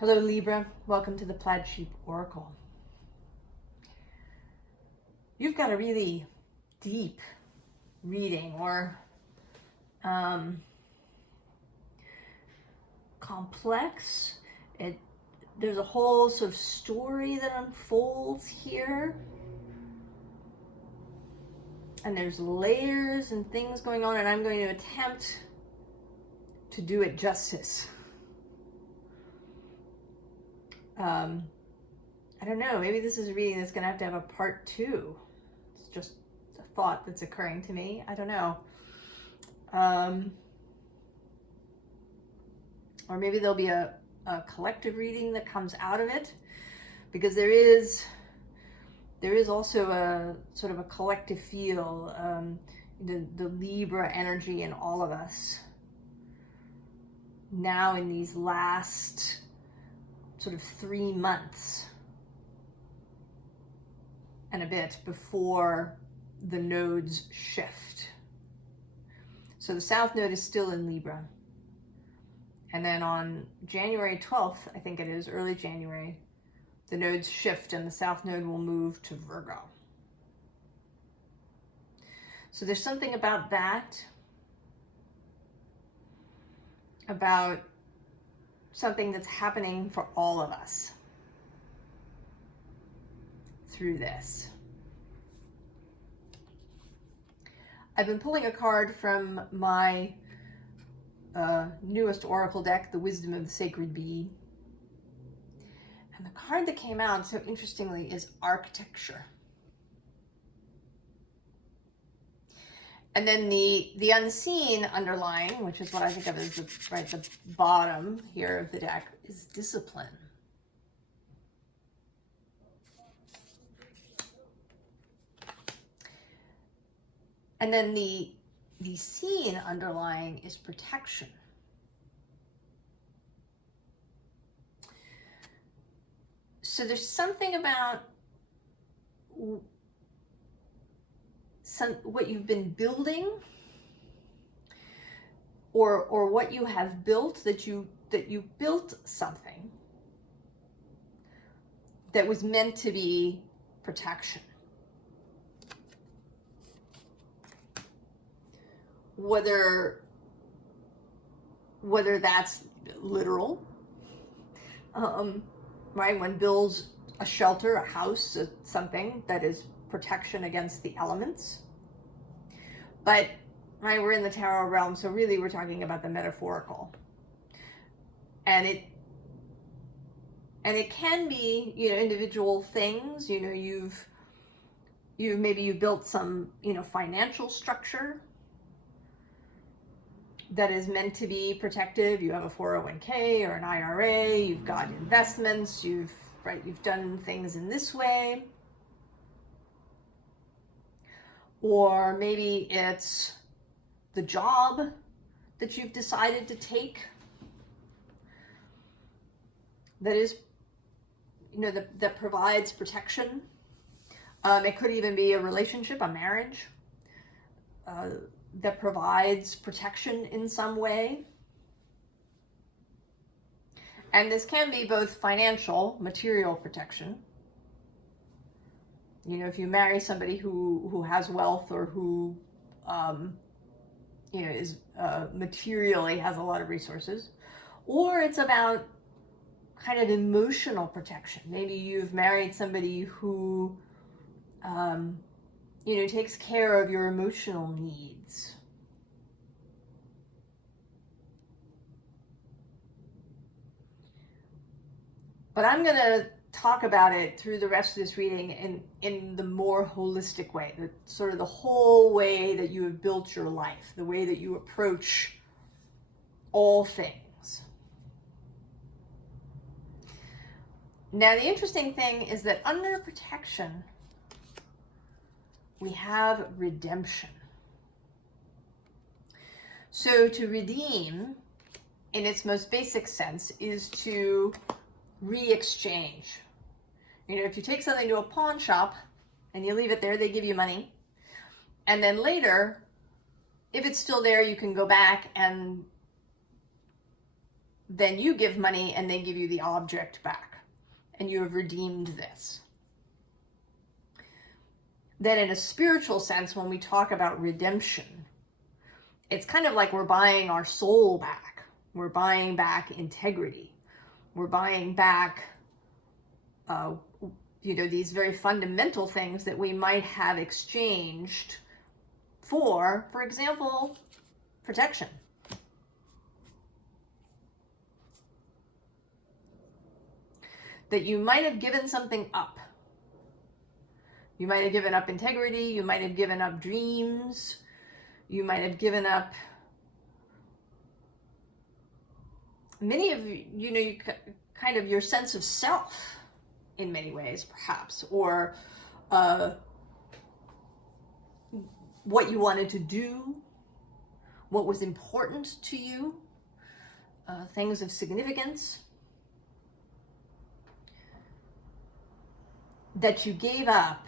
Hello Libra, welcome to the Plaid Sheep Oracle. You've got a really deep reading or complex. There's a whole sort of story that unfolds here. And there's layers and things going on, and I'm going to attempt to do it justice. I don't know, maybe this is a reading that's going to have a part 2. It's just a thought that's occurring to me. I don't know. Or maybe there'll be a collective reading that comes out of it, because there is also a sort of a collective feel, the Libra energy in all of us now in these last sort of 3 months and a bit before the nodes shift. So the South Node is still in Libra. And then on January 12th, I think it is, early January, the nodes shift and the South Node will move to Virgo. So there's something about that, about something that's happening for all of us through this. I've been pulling a card from my newest oracle deck, the Wisdom of the Sacred Bee. And the card that came out, so interestingly, is Architecture. And then the unseen underlying, which is what I think of as the bottom here of the deck, is Discipline. And then the seen underlying is Protection. So there's something about what you've been building, or what you have built, that you built something that was meant to be protection. Whether that's literal, right? One builds a shelter, a house, something that is protection against the elements. But, right, we're in the tarot realm, so really we're talking about the metaphorical. And it can be, individual things. You've built some, financial structure that is meant to be protective. You have a 401k or an IRA, you've got investments, you've done things in this way. Or maybe it's the job that you've decided to take that is, that provides protection. It could even be a relationship, a marriage, that provides protection in some way. And this can be both financial, material protection. If you marry somebody who has wealth, or who, is materially has a lot of resources. Or it's about kind of emotional protection. Maybe you've married somebody who, takes care of your emotional needs. But I'm going to talk about it through the rest of this reading in the more holistic way, the sort of the whole way that you have built your life, the way that you approach all things. Now, the interesting thing is that under protection, we have redemption. So to redeem, in its most basic sense, is to re-exchange. If you take something to a pawn shop and you leave it there, they give you money. And then later, if it's still there, you can go back and then you give money and they give you the object back, and you have redeemed this. Then in a spiritual sense, when we talk about redemption, it's kind of like we're buying our soul back. We're buying back integrity. We're buying back, these very fundamental things that we might have exchanged for example, protection. That you might have given something up. You might have given up integrity. You might have given up dreams. You might have given up many of kind of your sense of self in many ways, perhaps, or what you wanted to do, what was important to you, things of significance that you gave up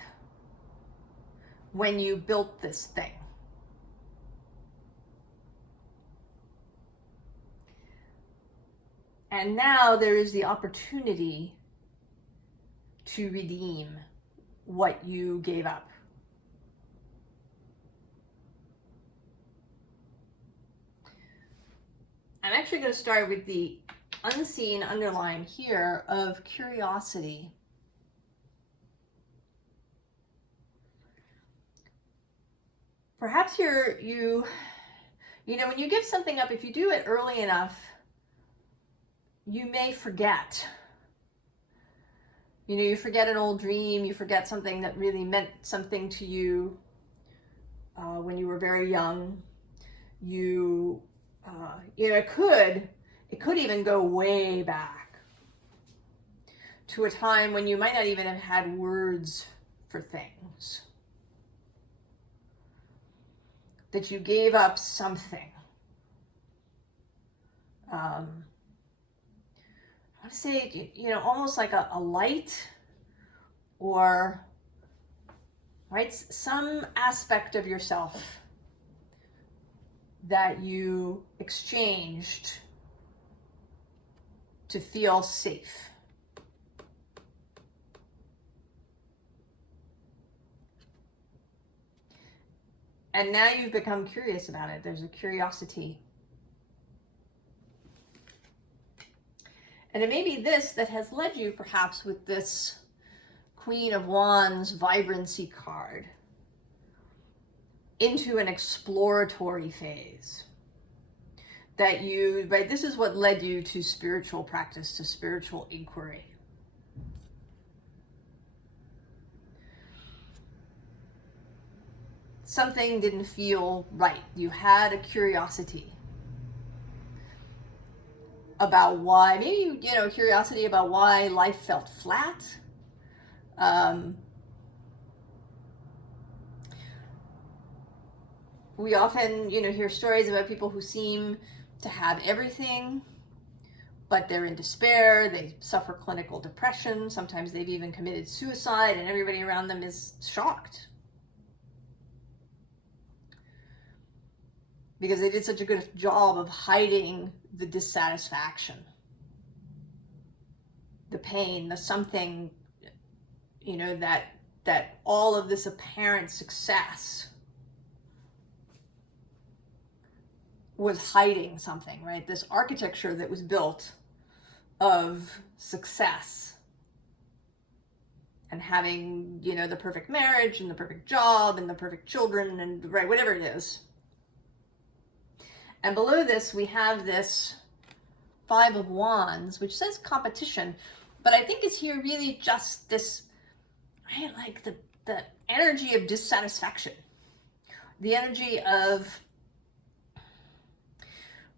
when you built this thing. And now there is the opportunity to redeem what you gave up. I'm actually going to start with the unseen underline here of curiosity. Perhaps when you give something up, if you do it early enough, you may forget. You forget an old dream, you forget something that really meant something to you when you were very young. It could even go way back to a time when you might not even have had words for things. That you gave up something. I want to say, almost like a light, or right, some aspect of yourself that you exchanged to feel safe. And now you've become curious about it. There's a curiosity. And it may be this that has led you, perhaps, with this Queen of Wands vibrancy card, into an exploratory phase. This is what led you to spiritual practice, to spiritual inquiry. Something didn't feel right. You had a curiosity about why, maybe, curiosity about why life felt flat. We often, hear stories about people who seem to have everything, but they're in despair, they suffer clinical depression, sometimes they've even committed suicide, and everybody around them is shocked. Because they did such a good job of hiding the dissatisfaction, the pain, the something, that all of this apparent success was hiding something, right? This architecture that was built of success and having, the perfect marriage and the perfect job and the perfect children and, right, whatever it is. And below this, we have this Five of Wands, which says competition, but I think it's here really just this, right, like the energy of dissatisfaction, the energy of,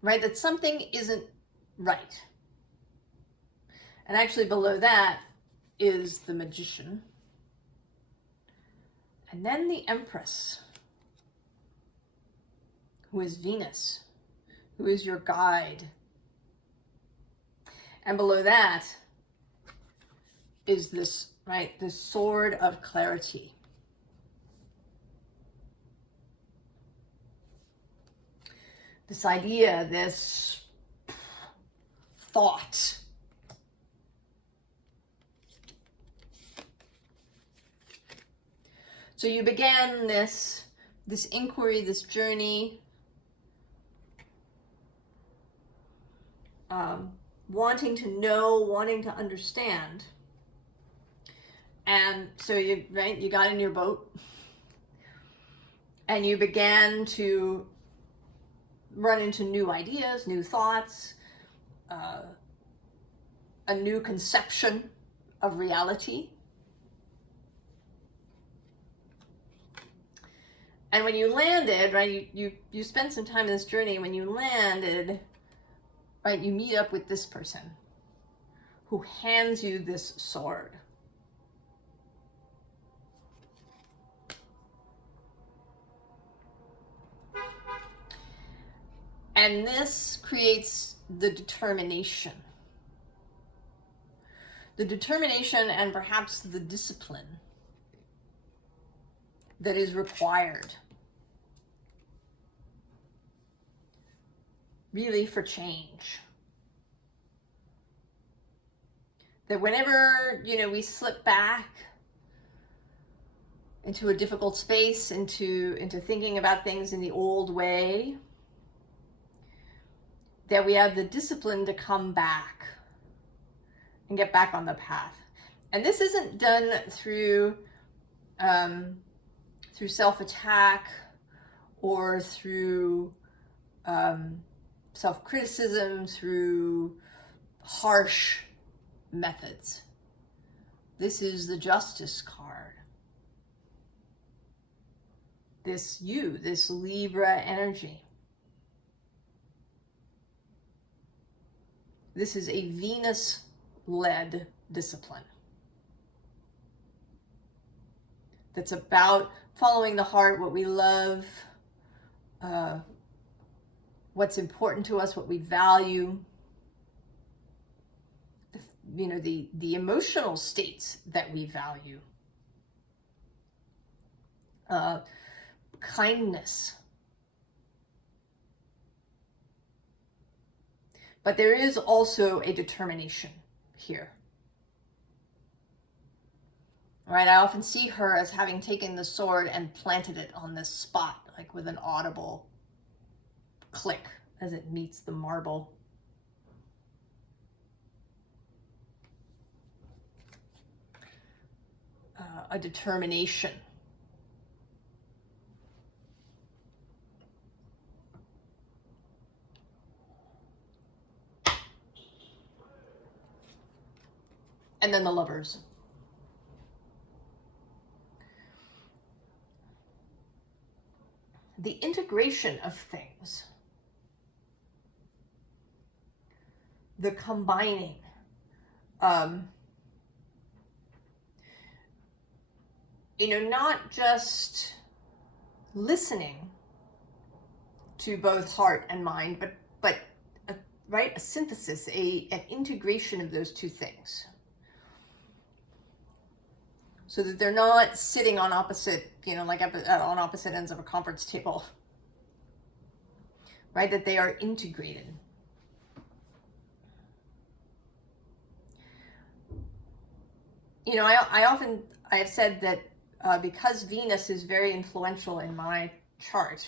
right, that something isn't right. And actually below that is the Magician. And then the Empress, who is Venus, who is your guide. And below that is this, right, this Sword of Clarity. This idea, this thought. So you began this inquiry, this journey, wanting to know, wanting to understand. And so you got in your boat and you began to run into new ideas, new thoughts, a new conception of reality. And when you landed, right, you spent some time in this journey. When you landed, right, you meet up with this person who hands you this sword. And this creates the determination. The determination and perhaps the discipline that is required really for change. That whenever, we slip back into a difficult space, into thinking about things in the old way, that we have the discipline to come back and get back on the path. And this isn't done through self-attack or through self-criticism, through harsh methods. This is the Justice card. This Libra energy. This is a Venus-led discipline that's about following the heart, what we love, what's important to us, what we value, the emotional states that we value, kindness. But there is also a determination here. Right, I often see her as having taken the sword and planted it on this spot, like with an audible click as it meets the marble. A determination. And then the Lovers. The integration of things. The combining. Not just listening to both heart and mind, but a synthesis, an integration of those two things. So that they're not sitting on opposite, on opposite ends of a conference table. Right? That they are integrated. I have said that because Venus is very influential in my chart,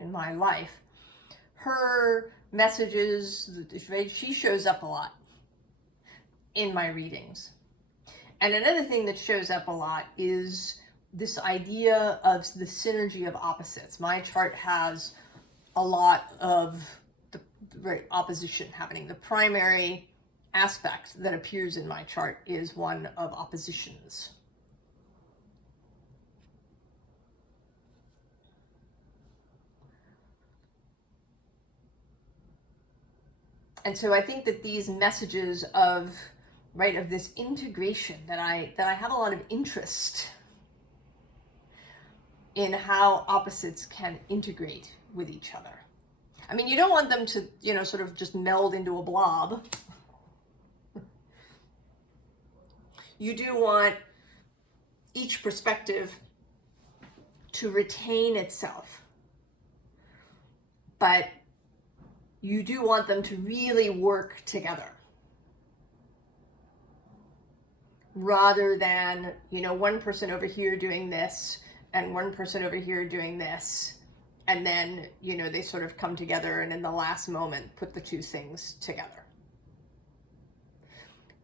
in my life, her messages, she shows up a lot in my readings. And another thing that shows up a lot is this idea of the synergy of opposites. My chart has a lot of the opposition happening. The primary aspect that appears in my chart is one of oppositions. And so I think that these messages of this integration, that I have a lot of interest in how opposites can integrate with each other. I mean, you don't want them to, sort of just meld into a blob. You do want each perspective to retain itself, but you do want them to really work together. Rather than, you know, one person over here doing this and one person over here doing this. And then, you know, they sort of come together and in the last moment put the two things together.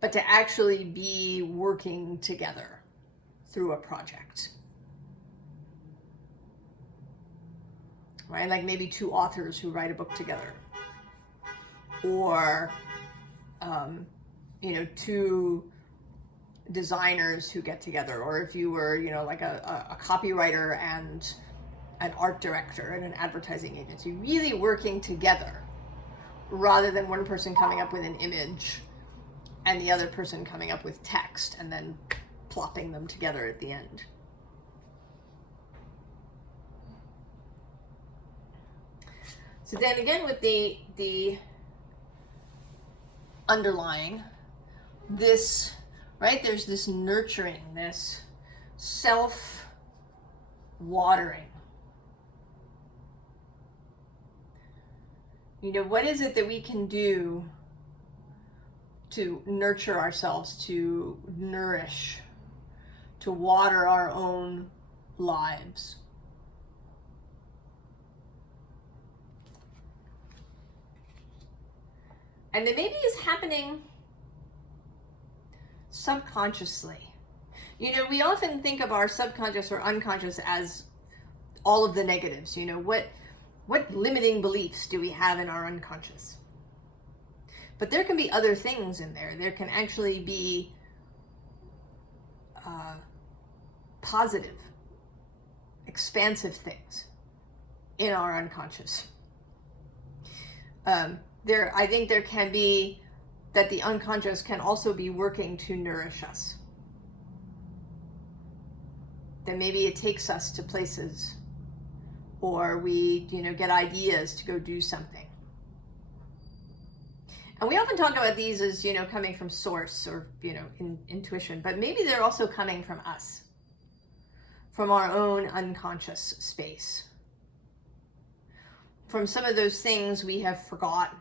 But to actually be working together through a project. Right? Like maybe two authors who write a book together. Or, you know, two designers who get together. Or if you were, you know, like a copywriter and an art director and an advertising agency, really working together rather than one person coming up with an image and the other person coming up with text and then plopping them together at the end. So then again with the underlying this, right, there's this nurturing, this self-watering. You know, what is it that we can do to nurture ourselves, to nourish, to water our own lives? And that maybe is happening subconsciously. You know, we often think of our subconscious or unconscious as all of the negatives. You know, what limiting beliefs do we have in our unconscious? But there can be other things in there. There can actually be positive, expansive things in our unconscious. I think there can be that the unconscious can also be working to nourish us. That maybe it takes us to places, or we, you know, get ideas to go do something. And we often talk about these as, you know, coming from source or, you know, intuition, but maybe they're also coming from us, from our own unconscious space, from some of those things we have forgotten.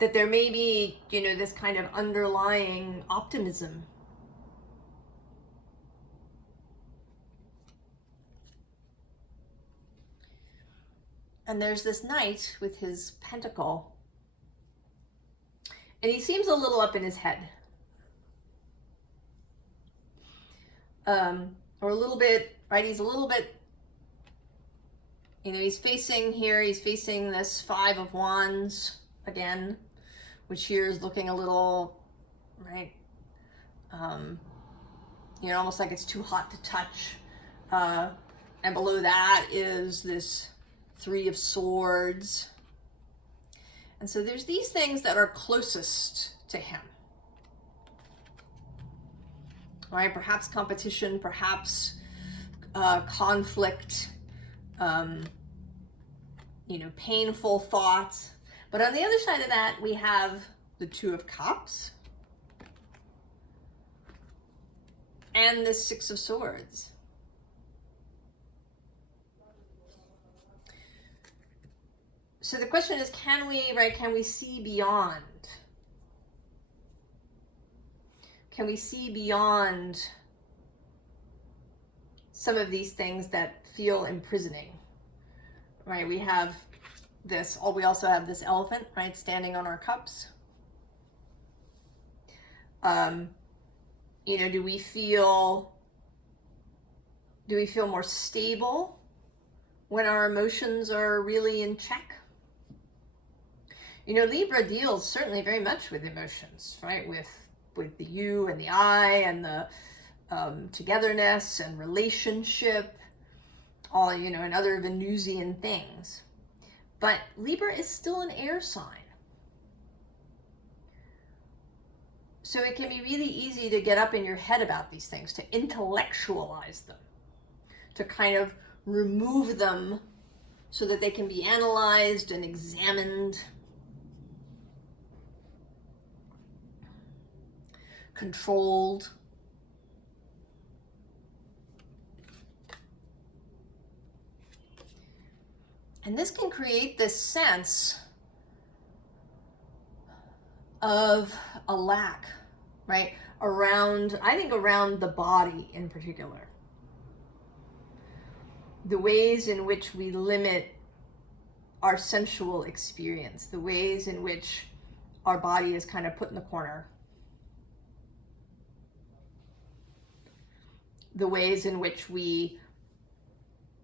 That there may be, you know, this kind of underlying optimism. And there's this knight with his pentacle. And he seems a little up in his head. Or a little bit, right? He's a little bit, you know, he's facing here, he's facing this 5 of Wands again, which here is looking a little, right? You know, almost like it's too hot to touch. And below that is this 3 of Swords. And so there's these things that are closest to him. Right? Perhaps competition, perhaps conflict, you know, painful thoughts. But on the other side of that, we have the 2 of Cups and the 6 of Swords. So the question is, can we see beyond? Can we see beyond some of these things that feel imprisoning? Right, we have this, we also have this elephant, right, standing on our cups. You know, do we feel more stable when our emotions are really in check? You know, Libra deals certainly very much with emotions, right? With the you and the I and the togetherness and relationship, all, you know, and other Venusian things. But Libra is still an air sign. So it can be really easy to get up in your head about these things, to intellectualize them, to kind of remove them so that they can be analyzed and examined, controlled. And this can create this sense of a lack, right? Around, I think around the body in particular. The ways in which we limit our sensual experience, the ways in which our body is kind of put in the corner, the ways in which we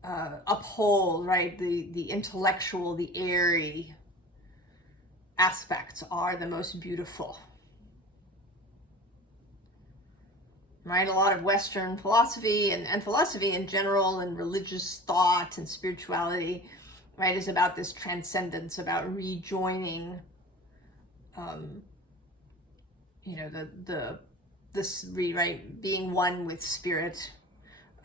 uphold, right, the intellectual, the airy aspects are the most beautiful. Right? A lot of Western philosophy and philosophy in general and religious thought and spirituality, right, is about this transcendence, about rejoining, right, being one with spirit.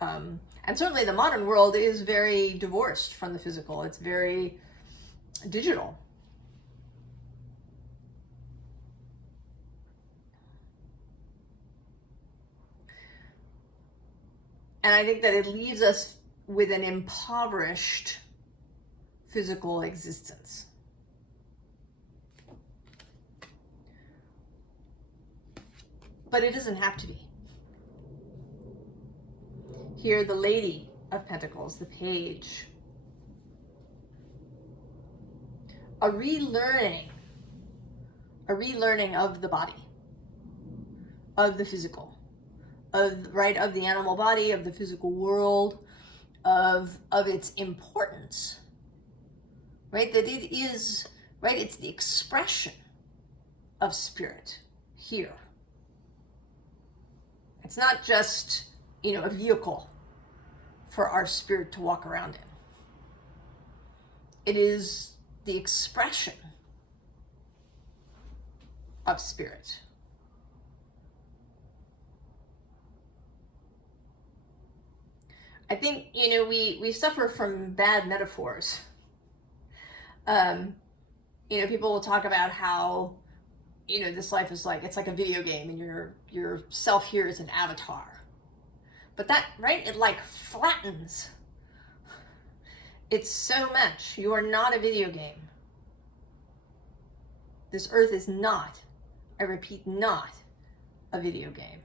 And certainly the modern world is very divorced from the physical. It's very digital. And I think that it leaves us with an impoverished physical existence. But it doesn't have to be. Here, the Lady of Pentacles, the Page. A relearning of the body, of the physical, of the animal body, of the physical world, of its importance, right? That it is, right? It's the expression of spirit here. It's not just, a vehicle for our spirit to walk around in. It is the expression of spirit. I think, we suffer from bad metaphors. People will talk about how, this life is like, it's like a video game and your self here is an avatar. But that, right, it like flattens. It's so much. You are not a video game. This earth is not, I repeat, not a video game.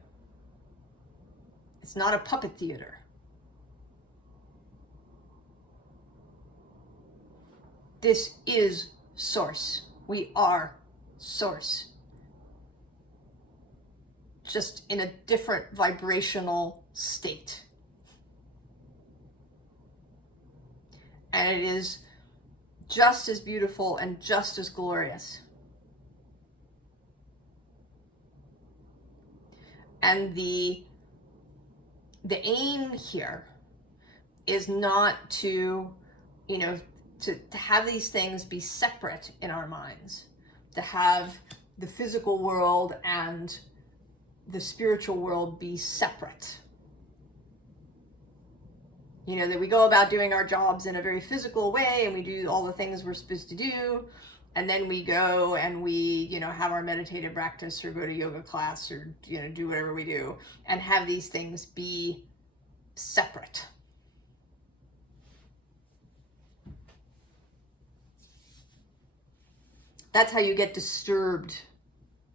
It's not a puppet theater. This is source. We are source. Just in a different vibrational state. And it is just as beautiful and just as glorious. And the aim here is not to, to have these things be separate in our minds, to have the physical world and the spiritual world be separate. That we go about doing our jobs in a very physical way and we do all the things we're supposed to do. And then we go and we, have our meditative practice or go to yoga class or, do whatever we do and have these things be separate. That's how you get disturbed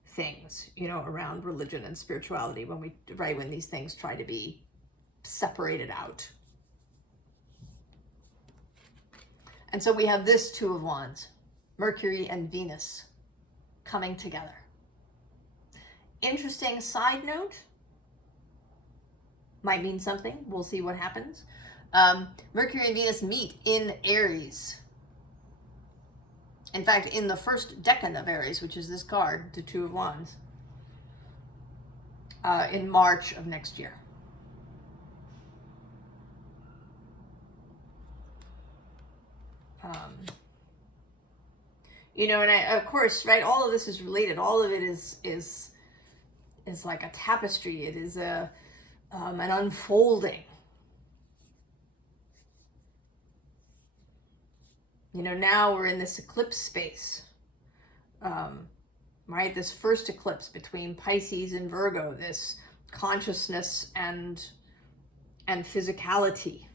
things, around religion and spirituality when these things try to be separated out. And so we have this Two of Wands, Mercury and Venus coming together. Interesting side note, might mean something. We'll see what happens. Mercury and Venus meet in Aries. In fact, in the first decan of Aries, which is this card, the Two of Wands, in March of next year. Of course, right, all of this is related. All of it is like a tapestry. It is an unfolding. Now we're in this eclipse space, right? This first eclipse between Pisces and Virgo, this consciousness, and physicality.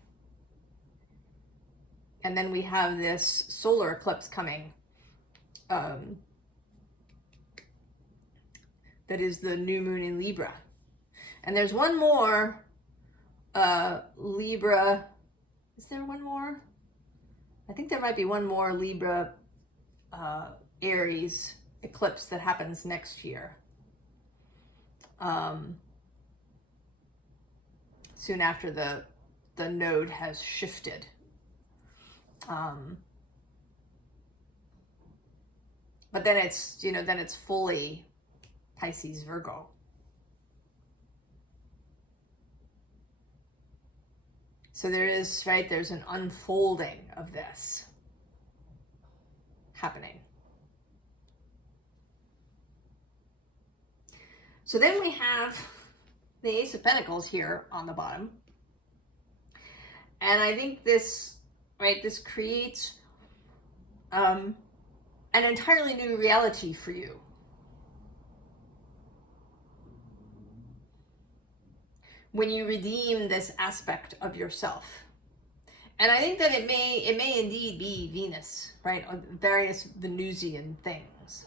And then we have this solar eclipse coming. That is the new moon in Libra. And there's one more Libra. Is there one more? I think there might be one more Libra Aries eclipse that happens next year. Soon after the node has shifted. But then it's, you know, then it's fully Pisces Virgo. So there is, right, there's an unfolding of this happening. So then we have the Ace of Pentacles here on the bottom. And I think this, right, this creates an entirely new reality for you. When you redeem this aspect of yourself. And I think that it may indeed be Venus, right? Or various Venusian things.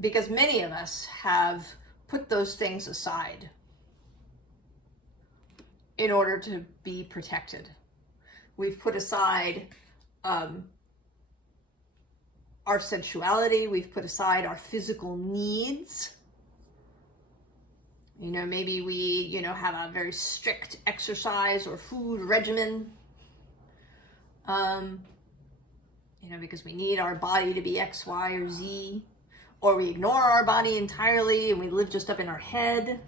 Because many of us have put those things aside in order to be protected. We've put aside our sensuality. We've put aside our physical needs. You know, maybe we, you know, have a very strict exercise or food regimen. You know, because we need our body to be X, Y, or Z. Or we ignore our body entirely and we live just up in our head.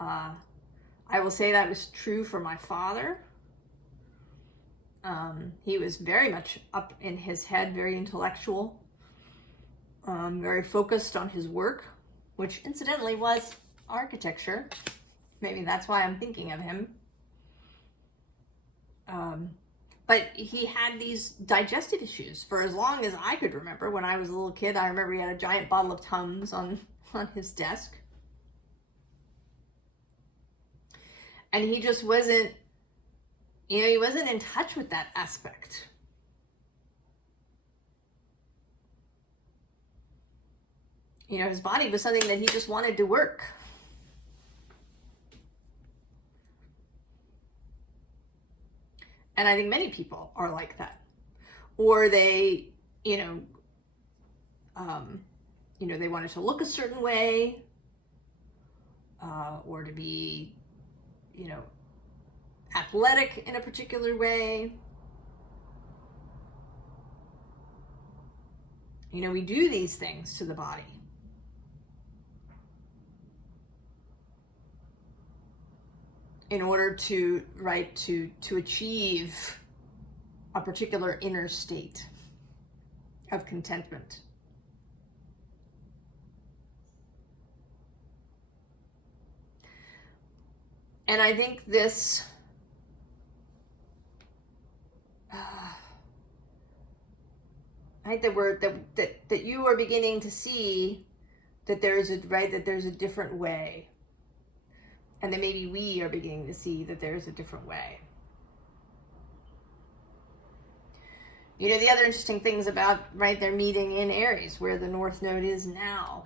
I will say that was true for my father. He was very much up in his head, very intellectual. Very focused on his work, which incidentally was architecture. Maybe that's why I'm thinking of him. But he had these digestive issues for as long as I could remember. When I was a little kid, I remember he had a giant bottle of Tums on his desk. And he just wasn't, you know, he wasn't in touch with that aspect. You know, his body was something that he just wanted to work. And I think many people are like that. Or they, you know, they wanted to look a certain way, or to be, you know, athletic in a particular way. You know, we do these things to the body. In order to, right, to achieve a particular inner state of contentment. And I think this, right, that you are beginning to see that there's a, right, that there's a different way. And that maybe we are beginning to see that there's a different way. You know, the other interesting things about, right, their meeting in Aries, where the North Node is now.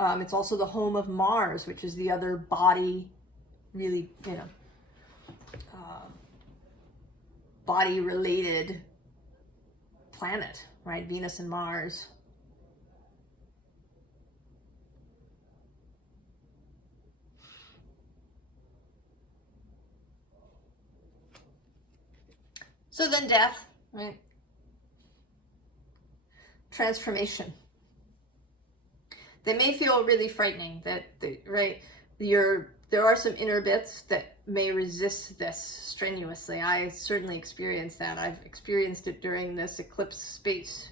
It's also the home of Mars, which is the other body, really, you know, body-related planet, right? Venus and Mars. So then death, right? Transformation. They may feel really frightening, that, right, there are some inner bits that may resist this strenuously. I certainly experienced that. I've experienced it during this eclipse space.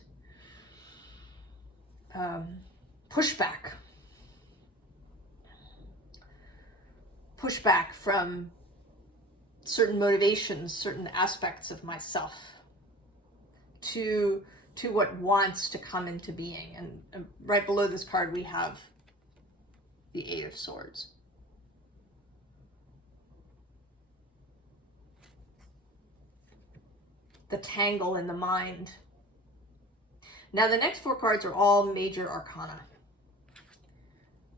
Pushback. Pushback from certain motivations, certain aspects of myself to what wants to come into being. And right below this card we have the Eight of Swords. The tangle in the mind. Now the next 4 cards are all major arcana.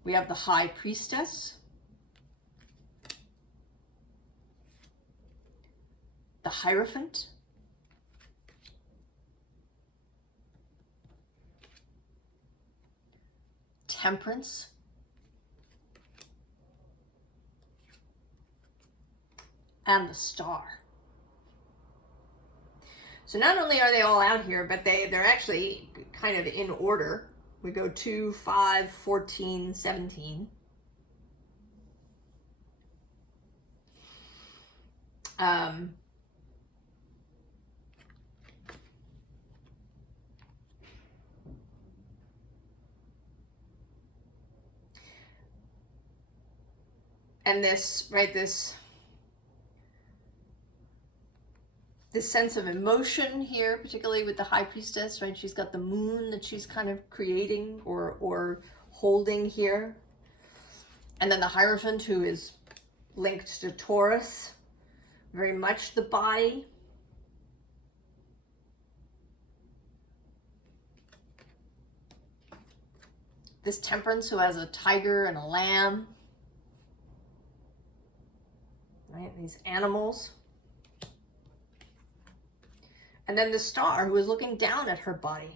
We have the High Priestess, the Hierophant, Temperance, and the Star. So not only are they all out here, but they're actually kind of in order. We go 2, 5, 14, 17. And this, right, this sense of emotion here, particularly with the High Priestess, right? She's got the moon that she's kind of creating or holding here. And then the Hierophant, who is linked to Taurus, very much the body. This Temperance, who has a tiger and a lamb, right? These animals. And then the Star, who is looking down at her body.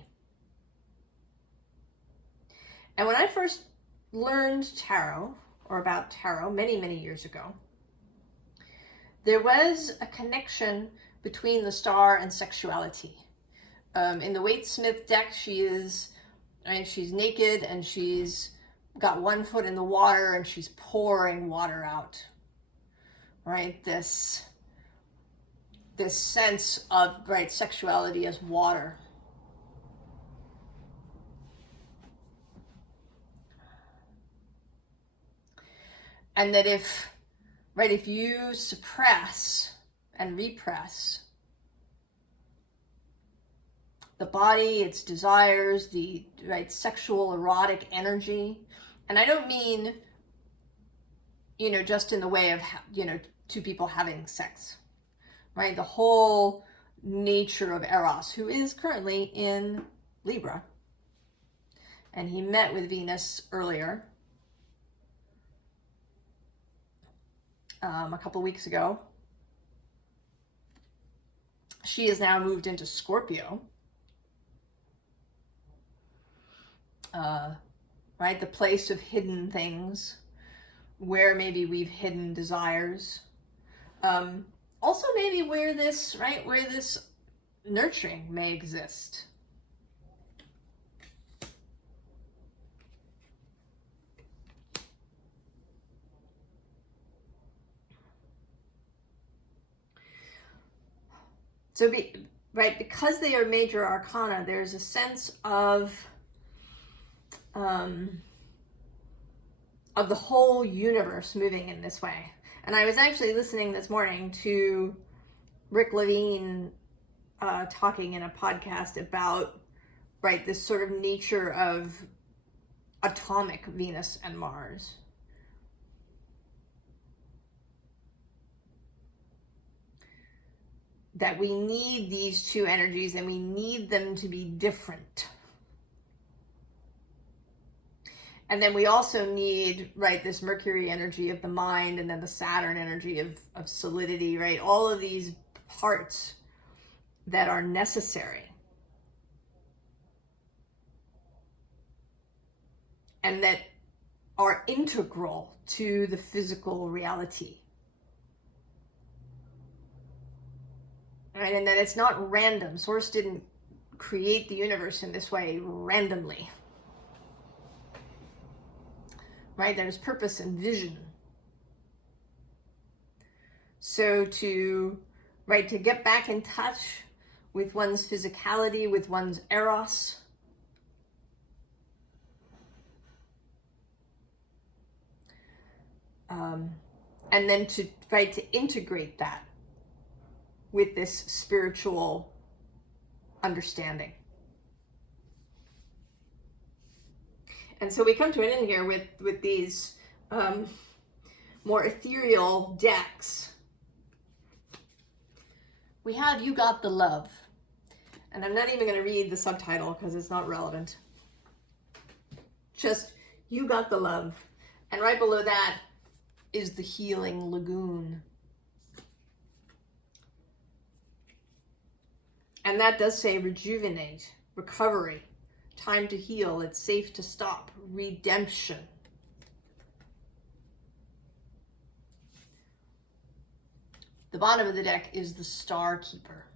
And when I first learned tarot, or about tarot, many, many years ago, there was a connection between the Star and sexuality. In the Waite-Smith deck, she's naked and she's got one foot in the water and she's pouring water out. Right? This sense of, right, sexuality as water. And that if you suppress and repress the body, its desires, the sexual erotic energy, and I don't mean, just in the way of, two people having sex, right? The whole nature of Eros, who is currently in Libra. And he met with Venus earlier, a couple weeks ago. She is now moved into Scorpio. Right? The place of hidden things, where maybe we've hidden desires. Also maybe where this nurturing may exist. So because they are major arcana, there's a sense of the whole universe moving in this way. And I was actually listening this morning to Rick Levine talking in a podcast about, this sort of nature of atomic Venus and Mars. That we need these two energies and we need them to be different. And then we also need, this Mercury energy of the mind, and then the Saturn energy of solidity, right? All of these parts that are necessary. And that are integral to the physical reality. Right? And that it's not random. Source didn't create the universe in this way randomly. Right? There's purpose and vision. So to get back in touch with one's physicality, with one's eros, and then to integrate that with this spiritual understanding. And so we come to an end here with these more ethereal decks, we have You Got the Love. And I'm not even going to read the subtitle because it's not relevant. Just You Got the Love. And right below that is the Healing Lagoon. And that does say rejuvenate, recovery, time to heal, it's safe to stop, redemption. The bottom of the deck is the Star Keeper.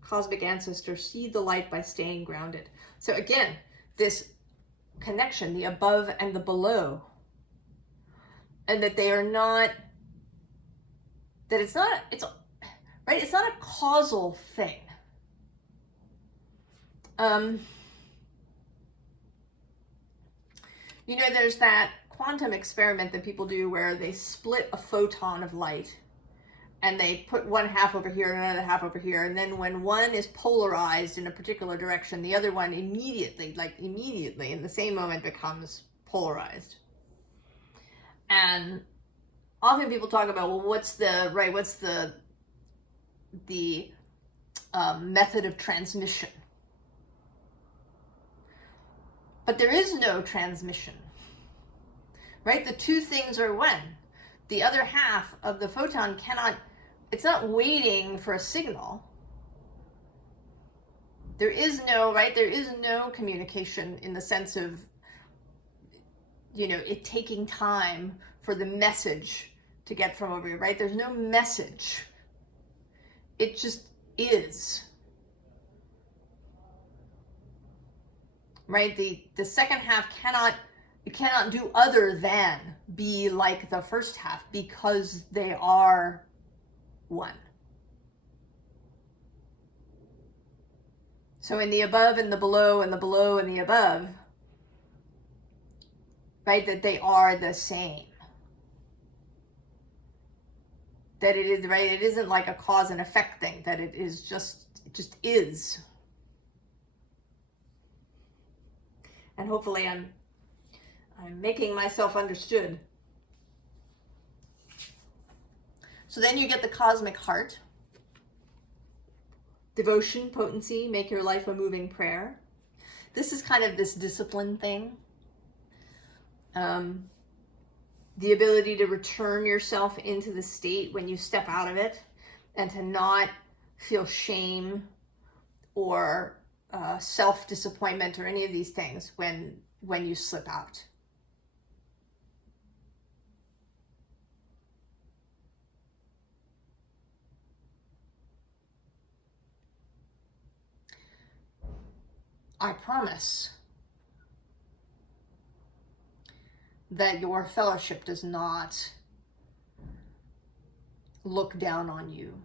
Cosmic ancestors, see the light by staying grounded. So again, this connection, the above and the below, and that they are not, that it's not, it's right, it's not a causal thing. You know, there's that quantum experiment that people do where they split a photon of light and they put one half over here and another half over here, and then when one is polarized in a particular direction, the other one immediately, in the same moment, becomes polarized. And often people talk about, well, what's the method of transmission? But there is no transmission, right? The two things are one. The other half of the photon cannot, it's not waiting for a signal. There is no, right? There is no communication in the sense of, you know, it taking time for the message to get from over here, right? There's no message. It just is. Right? The second half cannot do other than be like the first half because they are one. So in the above and the below and the below and the above, right, that they are the same. That it is, right, it isn't like a cause and effect thing, that it is just, it just is. And hopefully I'm making myself understood. So then you get the Cosmic Heart. Devotion, potency, make your life a moving prayer. This is kind of this discipline thing. The ability to return yourself into the state when you step out of it, and to not feel shame or self-disappointment or any of these things when you slip out. I promise that your fellowship does not look down on you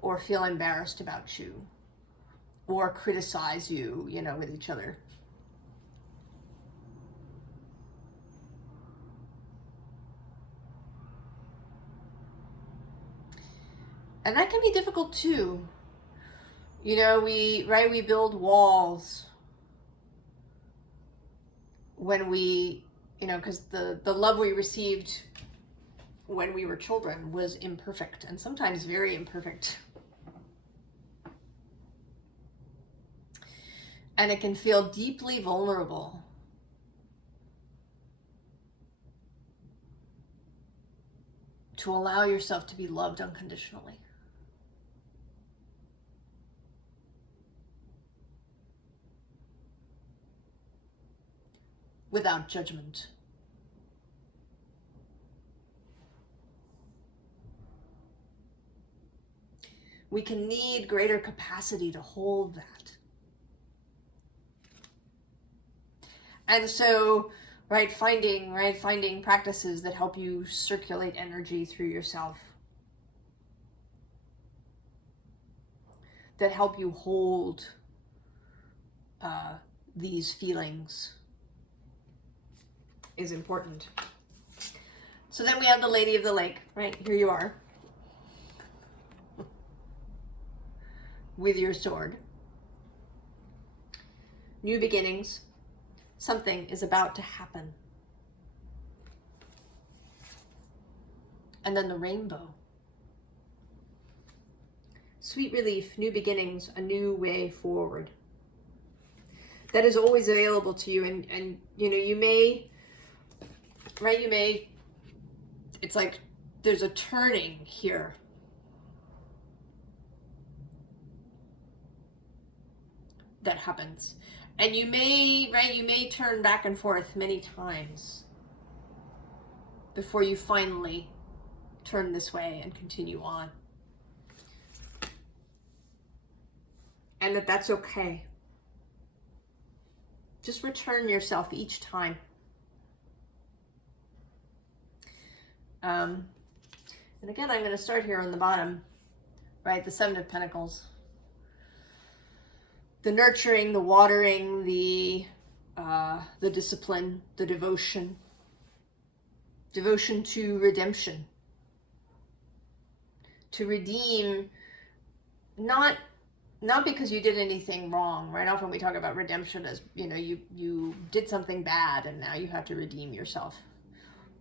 or feel embarrassed about you or criticize you, you know, with each other. And that can be difficult too. You know, we build walls when we, you know, because the love we received when we were children was imperfect, and sometimes very imperfect. And it can feel deeply vulnerable. To allow yourself to be loved unconditionally. Without judgment. We can need greater capacity to hold that. And so, finding practices that help you circulate energy through yourself. That help you hold these feelings is important. So then we have the Lady of the Lake, right? Here you are. With your sword. New beginnings. Something is about to happen. And then the rainbow. Sweet relief, new beginnings, a new way forward. That is always available to you. And you know, you may, right, you may, it's like there's a turning here. That happens. And you may, right, you may turn back and forth many times before you finally turn this way and continue on. And that's okay. Just return yourself each time. And again, I'm going to start here on the bottom, right? The Seven of Pentacles. The nurturing, the watering, the discipline, the devotion. Devotion to redemption. To redeem, not because you did anything wrong, right? Often we talk about redemption as, you know, you did something bad and now you have to redeem yourself.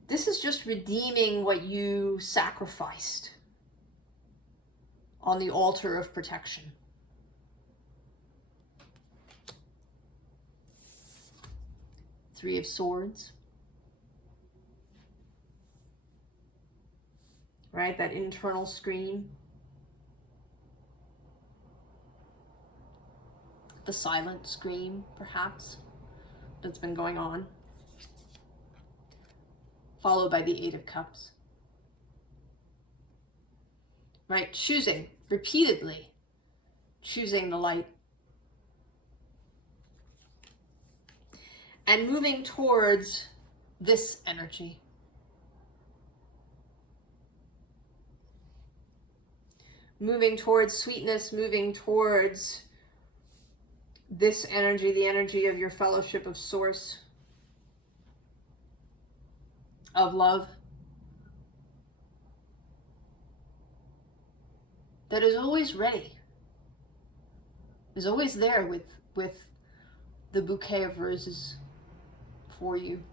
This is just redeeming what you sacrificed on the altar of protection. Three of Swords. Right? That internal scream. The silent scream, perhaps, that's been going on. Followed by the Eight of Cups. Right? Choosing, repeatedly, choosing the light. And moving towards this energy. Moving towards sweetness, moving towards this energy, the energy of your fellowship of source, of love, that is always ready, is always there with the bouquet of roses for you.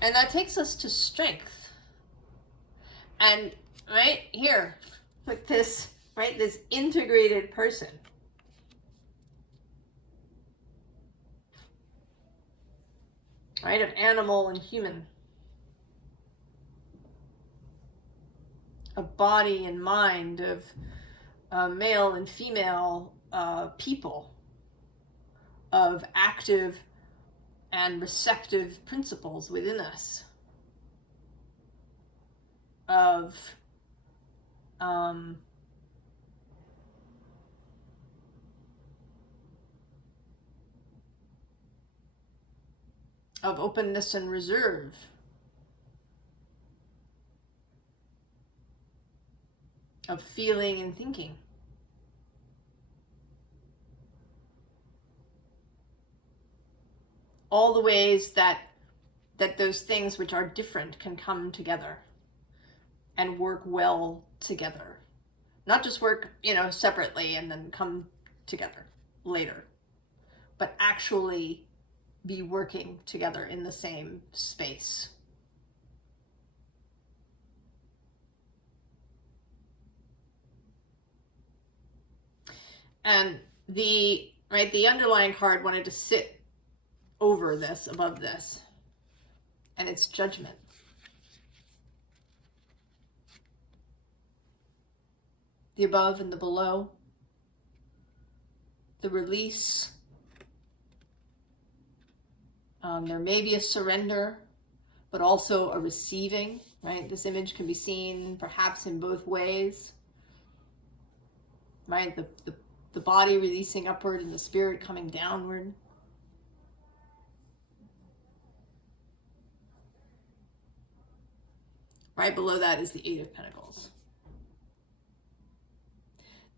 And that takes us to strength. And right here, with this, right, this integrated person. Right, of animal and human. Of body and mind, of male and female people. Of active and receptive principles within us. Of openness and reserve. Of feeling and thinking. All the ways that those things which are different can come together and work well together. Not just work, you know, separately and then come together later, but actually be working together in the same space. And the underlying card wanted to sit over this, above this, and it's judgment. The above and the below, the release. There may be a surrender, but also a receiving, right? This image can be seen perhaps in both ways, right? The body releasing upward and the spirit coming downward. Right below that is the Eight of Pentacles.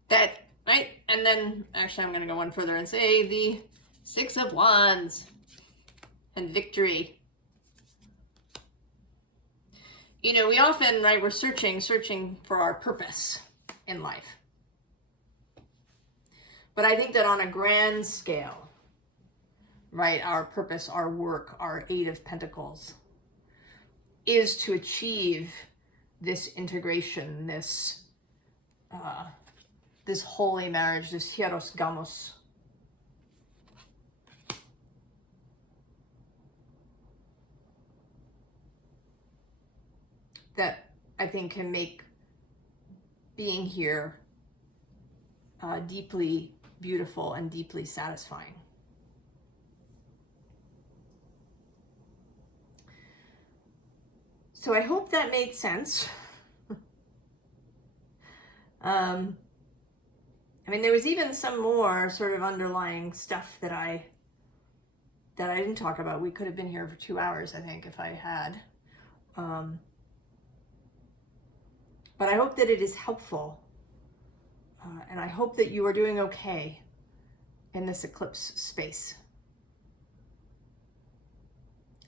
That, right? And then, actually I'm going to go one further and say the Six of Wands and victory. You know, we often, right, we're searching for our purpose in life. But I think that on a grand scale, right, our purpose, our work, our Eight of Pentacles is to achieve this integration, this this holy marriage, this hieros gamos. That I think can make being here deeply beautiful and deeply satisfying. So I hope that made sense. I mean, there was even some more sort of underlying stuff that I didn't talk about. We could have been here for 2 hours, I think, if I had. But I hope that it is helpful. And I hope that you are doing okay in this eclipse space.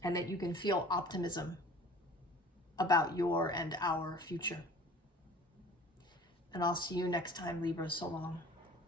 And that you can feel optimism about your and our future. And I'll see you next time, Libra. So long.